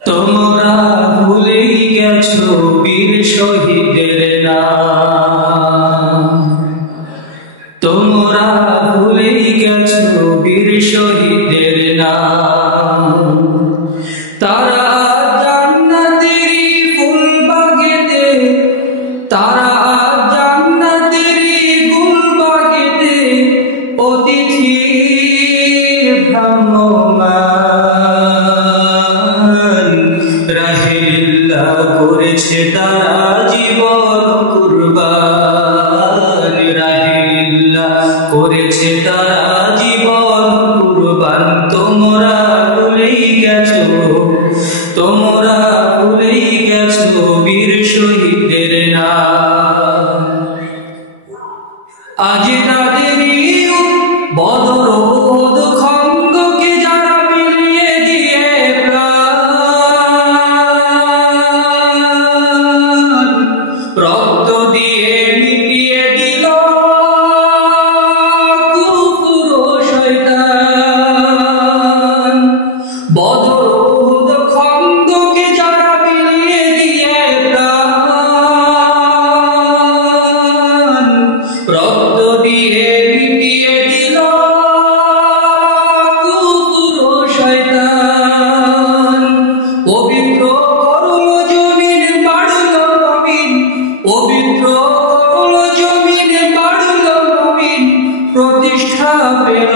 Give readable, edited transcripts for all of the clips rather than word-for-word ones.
তোমরা ভুলেই গেছো বীর শহীদের নাম, তোমরা ভুলেই গেছো বীর শহীদের নাম। তারা জান্নাতেরই ফুল বাগেতে, তারা জান্নাতেরই ফুল বাগেতে অতিথি ভ্রাম্যমান। রাহিল্লাহ করেছে তারা জীবন কুরবান, রাহিল্লাহ করেছে তারা জীবন কুরবান। তোমরা ভুলেই গেছো, তোমরা ভুলেই গেছো বীর শহীদের নাম। আজ তাদেরই বদর উহুদ খন্দকে যারা মিলিয়ে দিয়ে প্রাণ, রক্ত দিয়ে মিটিয়ে দিল কুফর ও শয়তান। বদর উহুদ খন্দকে যারা মিলিয়ে দিয়ে প্রাণ, রক্ত দিয়ে মিটিয়ে দিল কুফর ও শয়তান। পবিত্র করল জমিন বাড়ল নবীন, পবিত্র করল জমিন বাড়ল নবীন, প্রতিষ্ঠা পেল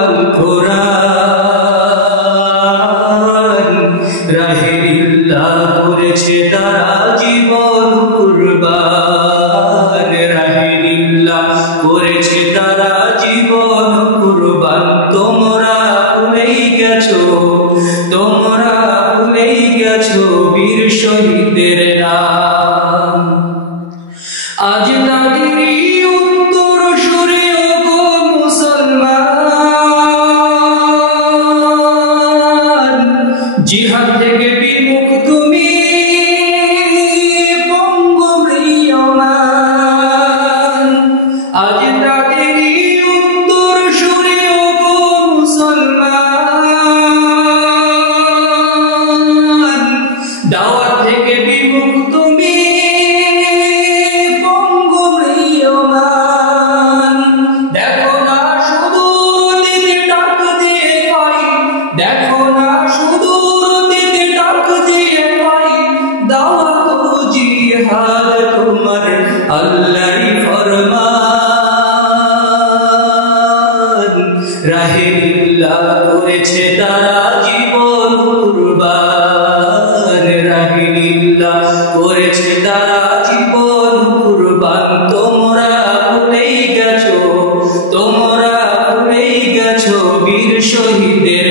আল কোরআন। রাহিল্লাহ করেছে তারা জীবন কুরবান, রাহিল্লাহ করেছে তারা জীবন কুরবান। তোমরা ভুলেই গেছো, তোমরা ভুলেই গেছো বীর শহীদের নাম। আজ তাদেরই উত্তর সুরে ওগো মুসলমান, জিহাদ থেকে বিমুখ তুমি পঙ্গু ম্রিয়মান। আজ তাদেরই উত্তর সুরে ওগো মুসলমান, দাওয়াত থেকে বিমুখ তুমি পঙ্গু ম্রিয়মান। দেখো না সুদূর দিকে ডাক দিয়ে কই, দেখো না সুদূর দিকে ডাক দিয়ে কই, দাওয়াত ও জিহাদ তোমার আল্লাহরই ফরমান। রাহিল্লাহ করেছে তারা জীবন কুরবান, রাহিল্লাহ করেছে তারা জীবন কুরবান। তোমরা ভুলেই গেছো, তোমরা ভুলেই গেছো বীর শহীদের